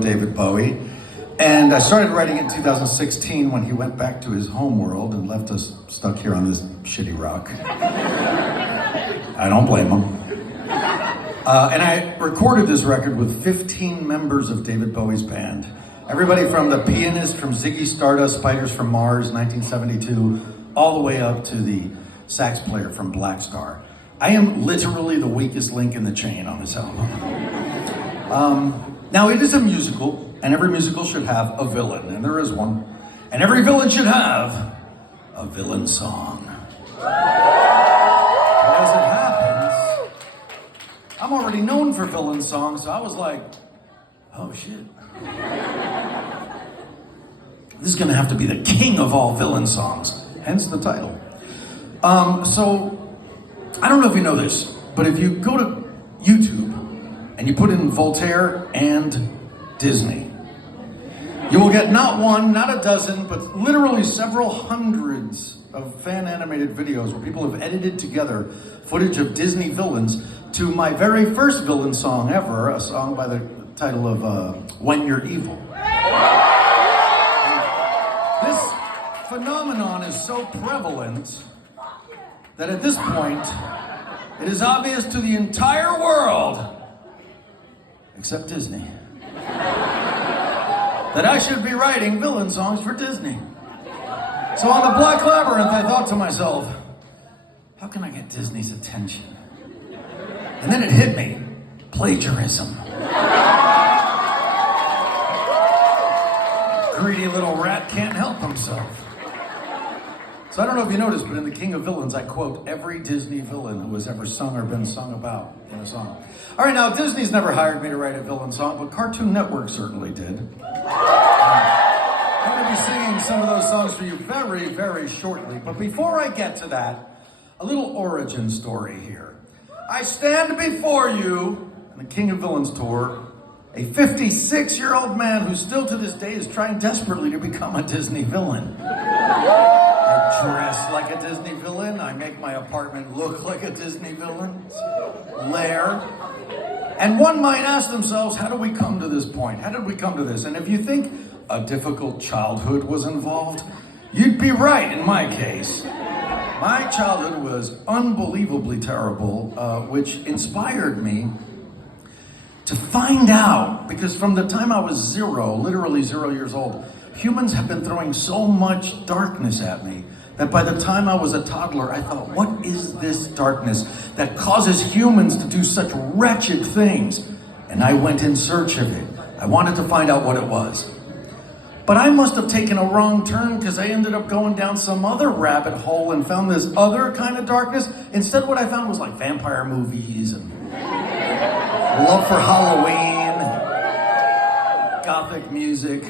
wrote David Bowie. And I started writing it in 2016 when he went back to his home world and left us stuck here on this shitty rock. I don't blame him. And I recorded this record with 15 members of David Bowie's band. Everybody from the pianist from Ziggy Stardust, Spiders from Mars, 1972, all the way up to the sax player from Black Star. I am literally the weakest link in the chain on this album. Now, it is a musical, and every musical should have a villain, and there is one. And every villain should have a villain song. As it happens, I'm already known for villain songs, so I was like, oh shit. This is gonna have to be the king of all villain songs, hence the title. So, I don't know if you know this, but if you go to YouTube and you put in Voltaire and Disney, you will get not one, not a dozen, but literally several hundreds of fan-animated videos where people have edited together footage of Disney villains to my very first villain song ever, a song by the title of When You're Evil. And this phenomenon is so prevalent that at this point, it is obvious to the entire world, except Disney, that I should be writing villain songs for Disney. So on the Black Labyrinth, I thought to myself, how can I get Disney's attention? And then it hit me, plagiarism. Greedy little rat can't help himself. So I don't know if you noticed, but in The King of Villains, I quote every Disney villain who has ever sung or been sung about in a song. All right, now Disney's never hired me to write a villain song, but Cartoon Network certainly did. I'm going to be singing some of those songs for you very, very shortly. But before I get to that, a little origin story here. I stand before you on the King of Villains tour, a 56-year-old man who still to this day is trying desperately to become a Disney villain. I dress like a Disney villain. I make my apartment look like a Disney villain's lair. And one might ask themselves, how do we come to this point? How did we come to this? And if you think a difficult childhood was involved, you'd be right in my case. My childhood was unbelievably terrible, which inspired me to find out, because from the time I was zero, literally 0 years old, humans have been throwing so much darkness at me that by the time I was a toddler, I thought, what is this darkness that causes humans to do such wretched things? And I went in search of it. I wanted to find out what it was. But I must have taken a wrong turn because I ended up going down some other rabbit hole and found this other kind of darkness. Instead, what I found was like vampire movies and love for Halloween, gothic music.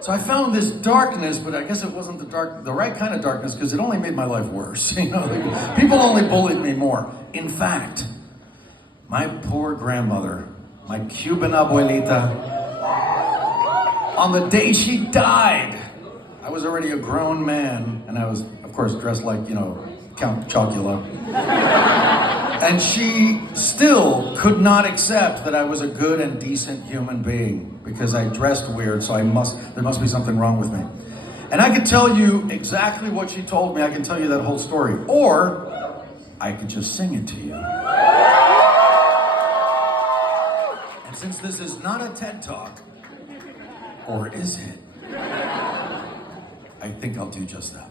So I found this darkness, but I guess it wasn't the right kind of darkness because it only made my life worse. You know, people only bullied me more. In fact, my poor grandmother, my Cuban abuelita, on the day she died, I was already a grown man, and I was, of course, dressed like, Count Chocula. And she still could not accept that I was a good and decent human being because I dressed weird, so there must be something wrong with me. And I could tell you exactly what she told me. I can tell you that whole story. Or I could just sing it to you. And since this is not a TED Talk, or is it? I think I'll do just that.